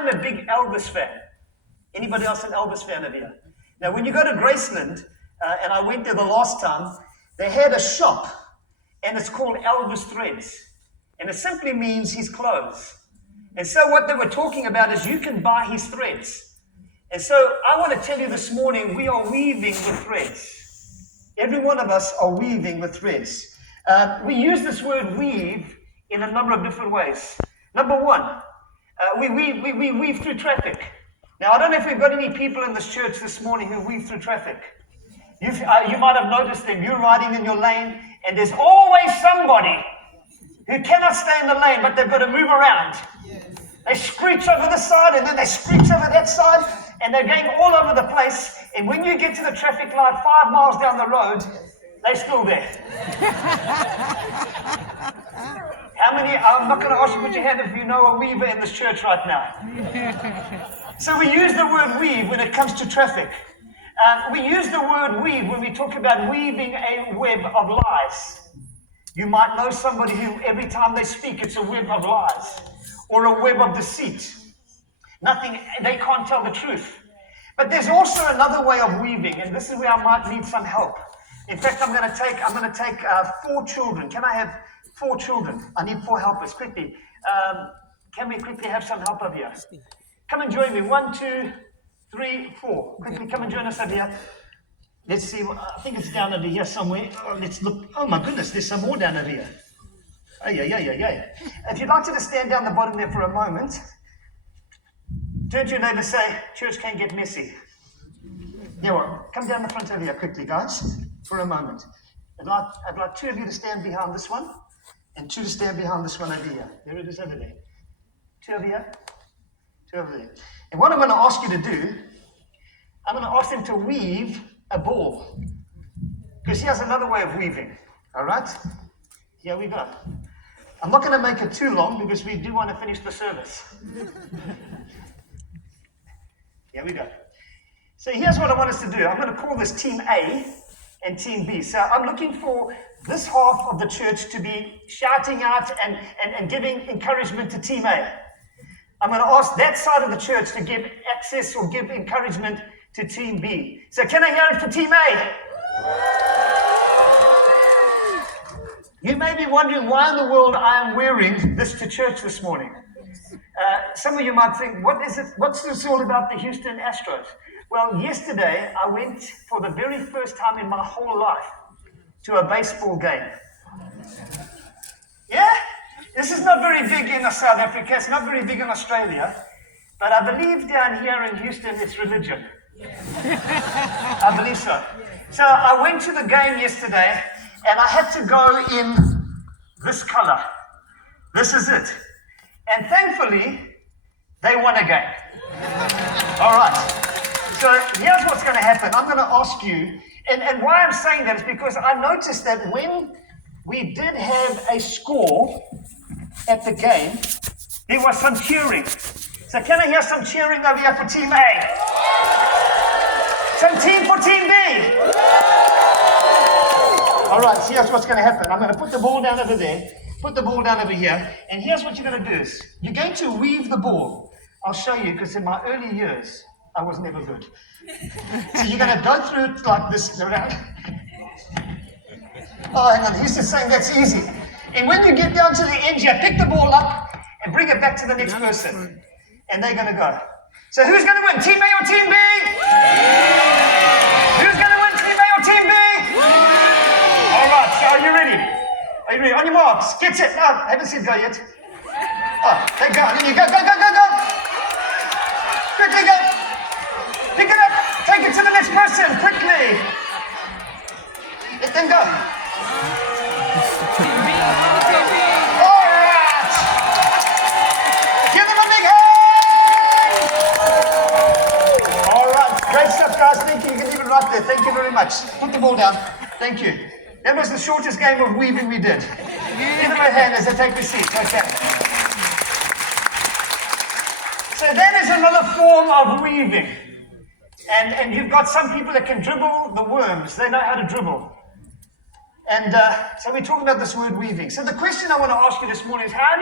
I'm a big Elvis fan. Anybody else an Elvis fan of here? Now, when you go to Graceland, and I went there the last time, they had a shop, and it's called Elvis Threads. And it simply means his clothes. And so what they were talking about is you can buy his threads. And so I want to tell you this morning, we are weaving with threads. Every one of us are weaving with threads. We use this word weave in a number of different ways. Number one, we weave through traffic. Now, I don't know if we've got any people in this church this morning who weave through traffic. You might have noticed them. You're riding in your lane, and there's always somebody who cannot stay in the lane, but they've got to move around. Yes. They screech over the side, and then they screech over that side, and they're going all over the place. And when you get to the traffic light 5 miles down the road, they're still there. How many? I'm not going to ask you put your hand if you know a weaver in this church right now. So we use the word weave when it comes to traffic. We use the word weave when we talk about weaving a web of lies. You might know somebody who every time they speak, it's a web of lies or a web of deceit. They can't tell the truth. But there's also another way of weaving, and this is where I might need some help. In fact, I'm going to take 4 children. Can I have 4 children? I need 4 helpers quickly. Can we quickly have some help over here? Come and join me. 1, 2, 3, 4. Quickly, come and join us over here. Let's see. I think it's down over here somewhere. Oh, let's look. Oh my goodness, there's some more down over here. Oh, yeah. If you'd like to just stand down the bottom there for a moment, turn to your neighbor and say, church can get messy. Yeah, well, come down the front over here quickly, guys, for a moment. I'd like 2 of you to stand behind this one, and 2 to stand behind this one over here. There it is over there. 2 over here, 2 over there. And what I'm going to ask you to do, I'm going to ask them to weave a ball. Because here's another way of weaving. All right? Here we go. I'm not going to make it too long because we do want to finish the service. Here we go. So here's what I want us to do. I'm going to call this Team A and Team B. So I'm looking for this half of the church to be shouting out and giving encouragement to Team A. I'm going to ask that side of the church to give access or give encouragement to Team B. So can I hear it for Team A? You may be wondering why in the world I am wearing this to church this morning. Some of you might think, what is it? What's this all about the Houston Astros? Well, yesterday I went for the very first time in my whole life to a baseball game. Yeah? This is not very big in South Africa. It's not very big in Australia. But I believe down here in Houston it's religion. I believe so. So I went to the game yesterday and I had to go in this color. This is it. And thankfully, they won again. All right. So here's what's going to happen. I'm going to ask you, and why I'm saying that is because I noticed that when we did have a score at the game, there was some cheering. So can I hear some cheering over here for Team A? Some team for Team B. All right, so here's what's going to happen. I'm going to put the ball down over there, put the ball down over here, and here's what you're going to do is, you're going to weave the ball. I'll show you, because in my early years, I was never good. So you're going to go through it like this around. Oh, hang on, he's just saying that's easy. And when you get down to the end, you pick the ball up and bring it back to the next person. And they're going to go. So who's going to win, Team A or Team B? Who's going to win, Team A or Team B? All right, so are you ready? Are you ready? On your marks, get set. No, I haven't said go yet. Oh, they go. Then you go. Quickly go. Pick it up. Take it to the next person, quickly. Let them go. All right. Give them a big hand. All right. Great stuff, guys. Thank you. You can leave it right there. Thank you very much. Put the ball down. Thank you. That was the shortest game of weaving we did. Give them a hand as they take the seat. Okay. So that is another form of weaving. And you've got some people that can dribble the worms. They know how to dribble. And so we're talking about this word weaving. So the question I want to ask you this morning is, how do